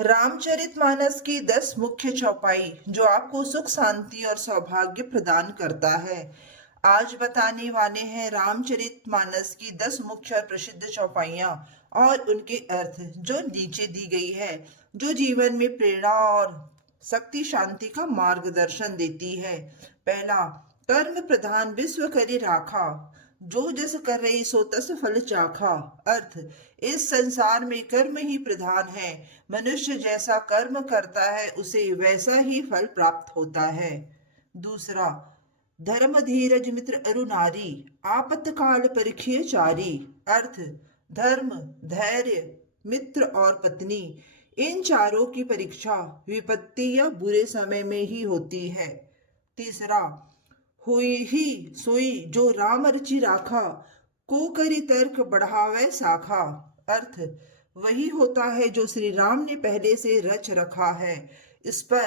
रामचरितमानस की 10 मुख्य चौपाई जो आपको सुख शांति और सौभाग्य प्रदान करता है। आज बताने वाले हैं रामचरितमानस की 10 मुख्य और प्रसिद्ध चौपाइयां और उनके अर्थ जो नीचे दी गई है, जो जीवन में प्रेरणा और शक्ति शांति का मार्गदर्शन देती है। पहला, कर्म प्रधान विश्व करी राखा, जो जस कर रही सो तस फल चाखा। अर्थ, इस संसार में कर्म ही प्रधान है। मनुष्य जैसा कर्म करता है उसे वैसा ही फल प्राप्त होता है। दूसरा, धर्म धीरज मित्र अरु नारी, आपत्काल परिखिय चारी। अर्थ, धर्म, धैर्य, मित्र और पत्नी, इन चारों की परीक्षा विपत्ति या बुरे समय में ही होती है। तीसरा, हुई ही सोई जो राम रचि राखा, को करी तर्क बढ़ावे शाखा। अर्थ, वही होता है जो श्री राम ने पहले से रच रखा है, इस पर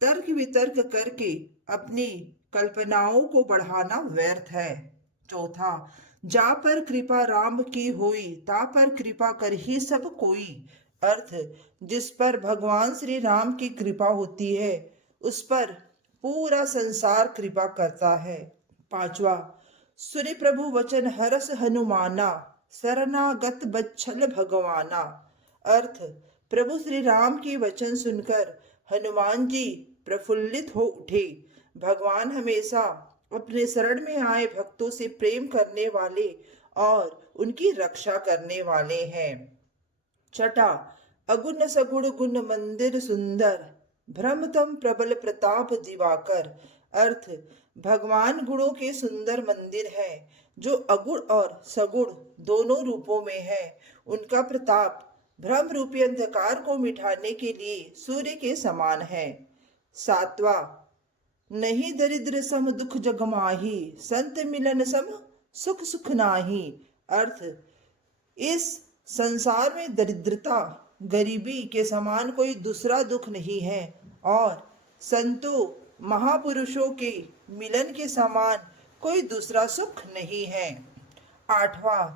तर्क वितर्क करके अपनी कल्पनाओं को बढ़ाना व्यर्थ है। चौथा, जा पर कृपा राम की होई, ता पर कृपा कर ही सब कोई। अर्थ, जिस पर भगवान श्री राम की कृपा होती है उस पर पूरा संसार कृपा करता है। पांचवा, सुनि प्रभु वचन हरस हनुमाना, शरणागत बच्छल भगवाना। अर्थ, प्रभु श्री राम के वचन सुनकर हनुमान जी प्रफुल्लित हो उठे। भगवान हमेशा अपने शरण में आए भक्तों से प्रेम करने वाले और उनकी रक्षा करने वाले हैं। छठा, अगुण सगुण गुण मंदिर सुंदर, भ्रमतम प्रबल प्रताप दिवाकर। अर्थ, भगवान गुणों के सुंदर मंदिर है जो अगुण और सगुण दोनों रूपों में है। उनका प्रताप भ्रम रूपी अंधकार को मिटाने के लिए सूर्य के समान है। सातवा, नहीं दरिद्र सम दुख जग माही, संत मिलन सम सुख सुख नाही। अर्थ, इस संसार में दरिद्रता गरीबी के समान कोई दूसरा दुख नहीं है और संतों महापुरुषों के मिलन के समान कोई दूसरा सुख नहीं है। आठवां,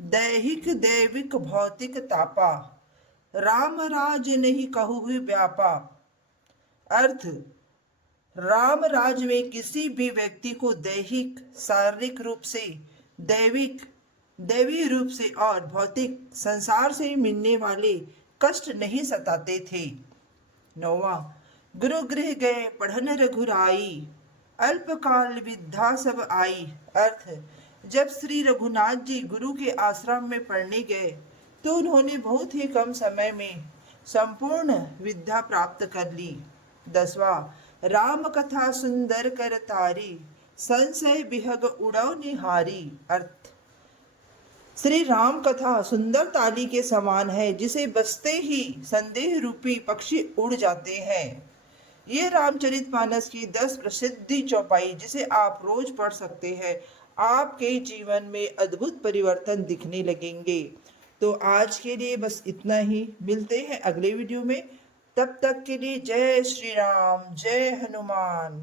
दैहिक दैविक भौतिक तापा, राम राज नहीं कहु व्यापा। अर्थ, राम राज में किसी भी व्यक्ति को दैहिक शारीरिक रूप से, दैवी रूप से और भौतिक संसार से मिलने वाले कष्ट नहीं सताते थे। नौवां, गुरु गृह गए पढ़न रघुराई, अल्पकाल विद्या सब आई। अर्थ, जब श्री रघुनाथ जी गुरु के आश्रम में पढ़ने गए तो उन्होंने बहुत ही कम समय में संपूर्ण विद्या प्राप्त कर ली। 10वां, राम कथा सुंदर कर तारी, संशय बिहग उड़व निहारी। अर्थ, श्री राम कथा सुंदर ताली के समान है जिसे बजते ही संदेह रूपी पक्षी उड़ जाते हैं। ये रामचरितमानस की 10 प्रसिद्ध चौपाई जिसे आप रोज पढ़ सकते हैं, आपके जीवन में अद्भुत परिवर्तन दिखने लगेंगे। तो आज के लिए बस इतना ही, मिलते हैं अगले वीडियो में। तब तक के लिए जय श्री राम, जय हनुमान।